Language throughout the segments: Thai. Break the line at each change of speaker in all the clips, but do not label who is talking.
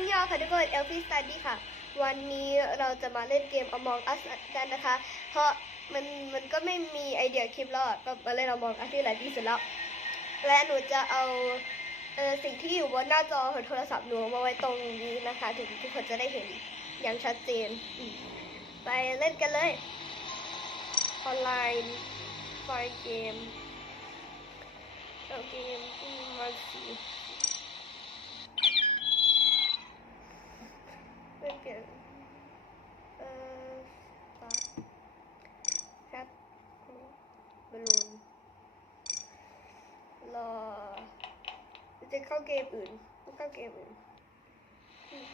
งยอค่ะทุกคนเอลฟี่สตัดดี้ค่ะ วันนี้เราจะมาเล่นเกม Among Us กันนะคะ เพราะมันมันก็ไม่มีไอเดียคลิปแล้วอะก็มาเล่น Among Us ที่หลายที่สุดแล้ว และหนูจะเอาเออสิ่งที่อยู่บนหน้าจอของโทรศัพท์หนูมาไว้ตรงนี้นะคะถึงทุกคนจะได้เห็นอย่างชัดเจน ไปเล่นกันเลยออนไลน์ไฟล์เกมเอาเกมมมาสิ ไม่เปลี่ยนเอ่อสตาร์แคปบอลลูนรอจะ เข้าเกมอื่นไม่เข้าเกมอื่นอืม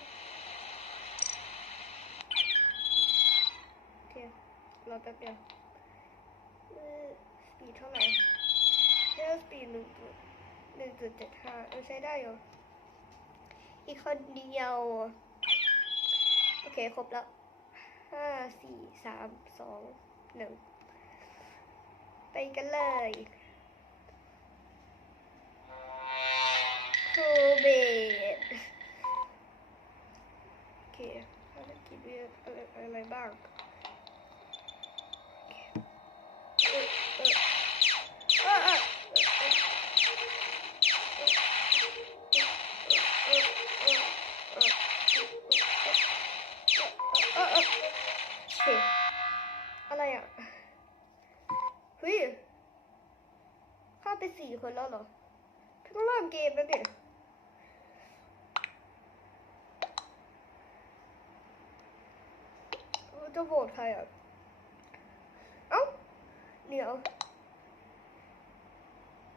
โอเครอแป๊บเดียวสปีดเท่าไหร่เรียกสปีดหนึ่งจุดหนึ่งจุดเจ็ดห้าเออใช้ได้อยู่อีกคนเดียว โอเค ครบแล้วห้าสี่สามสองหนึ่งไปกันเลย เบดโอเคภารกิจมีอะไรอะไรบ้างออเออเออเออเออเออเออเออเฮ้ยอะไรอะเฮ้ยฆ่าไปสี่คนแล้วเหรอเพิ่งเริ่มเกมแล้วเนี่ยเออ จะโหวตใครอะ เอ้า เดี๋ยว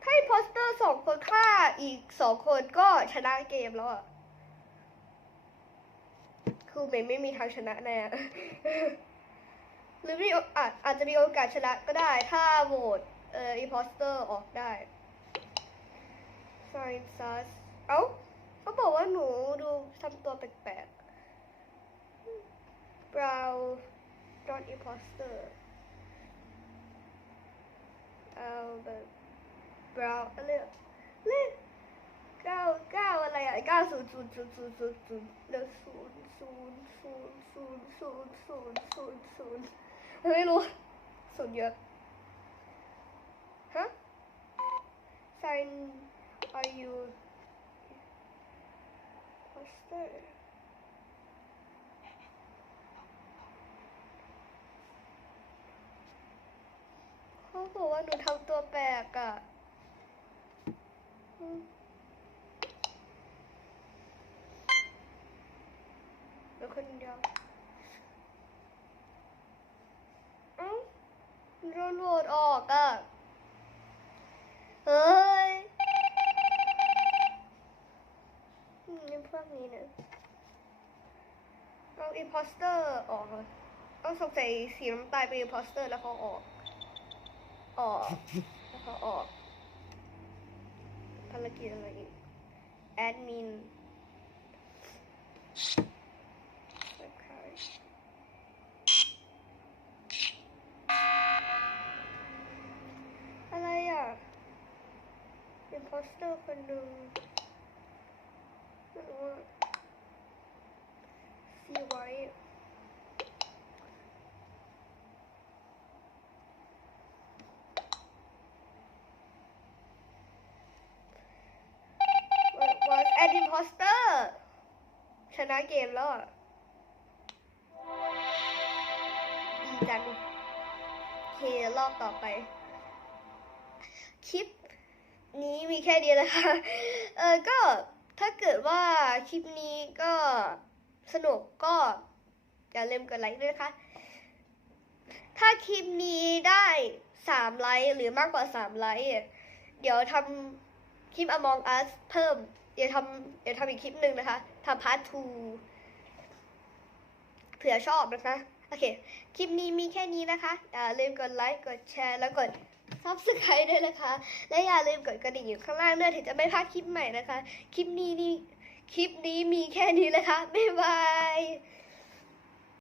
ถ้าอิมโพสเตอร์สองคนฆ่าอีกสองคนก็ชนะเกมแล้วอะ คือเมย์ไม่มีทางชนะแน่ หรือมีออาจอาจจะมีโอกาสชนะก็ได้ถ้าโหวตเอ่ออิมพอสเตอร์ออกได้ Science เอ้าเขาบอกว่าหนูดูทำตัวแปลกๆ Brow not imposter เอาแบบ Brow อะไรอะเลขเก้าเก้าอะไรอะเก้าศูนย์ศูนย์ศูนย์ศูนย์ศูนย์ศูนย์แล้วศูนย์ศูนย์ศูนย์ศูนย์ศูนย์ศูนย์ศูนย์ศูนย์ไม่รู้ศูนย์เยอะฮะ sign are you poster เขาบอกว่าหนูทำตัวแปลกอะอืมเหลือคนเดียวอ้าโดนโหวตออกอะเฮ้ยนี่พวกนี้นะเอาอิ p พอสเตอร์ออกเลยต้องสงสัยสีน้ำตาลเป็นอิ p พอสเตอร์แล้วเขาออก ออก แล้วเขาออก ภารกิจอะไรอีก แอดมินอะไรอะเป็นโพสเตอร์คนหนึ่งไม่รู้ว่าซีไว้ was an imposter ชนะเกมแล้วอะดีจังเครอบต่อไป คลิปนี้มีแค่นี้นะคะ เออก็ถ้าเกิดว่าคลิปนี้ก็สนุกก็ อย่าลืมกดไลค์ด้วยนะคะ ถ้าคลิปนี้ได้สามไลค์หรือมากกว่าสามไลค์ เดี๋ยวทำคลิป Among Us เพิ่ม เดี๋ยวทำเดี๋ยวทำอีกคลิปหนึ่งนะคะทำพาร์ท2เผื่อชอบนะคะ โอเค คลิปนี้มีแค่นี้นะคะ อย่าลืมกดไลค์ กดแชร์ แล้วกด subscribe ด้วยนะคะ และอย่าลืมกดกระดิ่งอยู่ข้างล่างด้วยถึงจะไม่พลาดคลิปใหม่นะคะ คลิปนี้นี่ คลิปนี้มีแค่นี้นะคะ บ๊ายบาย